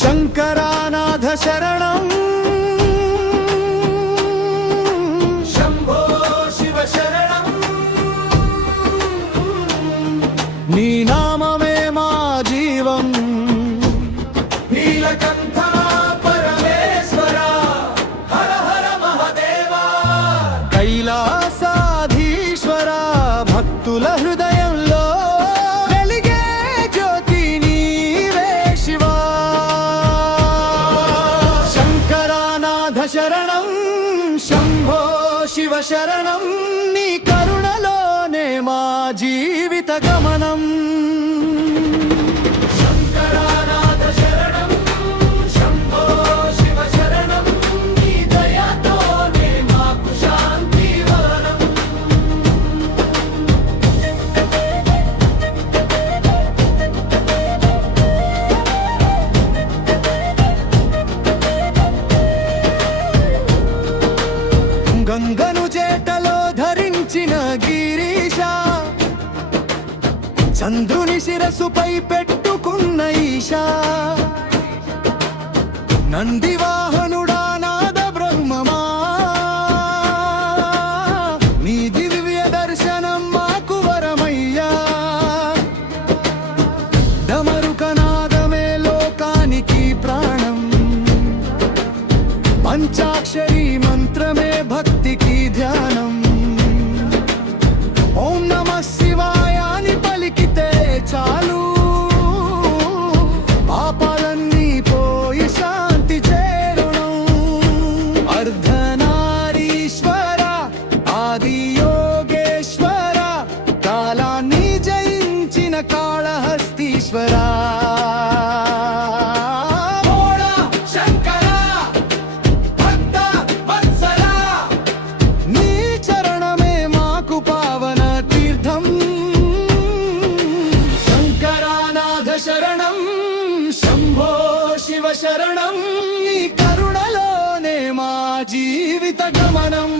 शंकरानाथ शरणं शंभो शिव शरणं नी नाममे मा जीवं नीलकंठा परमेश्वरा हर हर महादेवा कैलासाधीश्वरा भक्तुल हृदयंलो వెలిగే జ్యోతి నీవే శివా శంకరానాథ శరణం శంభో శివ శరణం నీ కరుణలోనే మా జీవిత గమనం శంకరానాథ శరణం శంభో శివ శరణం నీ దయతోనే మాకు శాంతి వరం గంగను చేటలో ధరించిన గిరీశ చంద్రుని శిరసుపై పెట్టుకున్న ఈశా నంది వాహనుడా నాద బ్రహ్మమా నీ దివ్య దర్శనం మాకు వరమయ్యా డమరుకనాదమే లోకానికి ప్రాణం పంచాక్షరీ మంత్రమే భక్తికి ధ్యానం ఓం నమః శివాయ అని పలికితే చాలు పాపాలన్నీ పోయి శాంతి చేరును అర్ధనారీశ్వర ఆది యోగేశ్వర కాలాన్ని జయించిన కాళహస్తీశ్వర శరణం శంభో శివ శరణం నీ కరుణలోనే మా జీవిత గమనం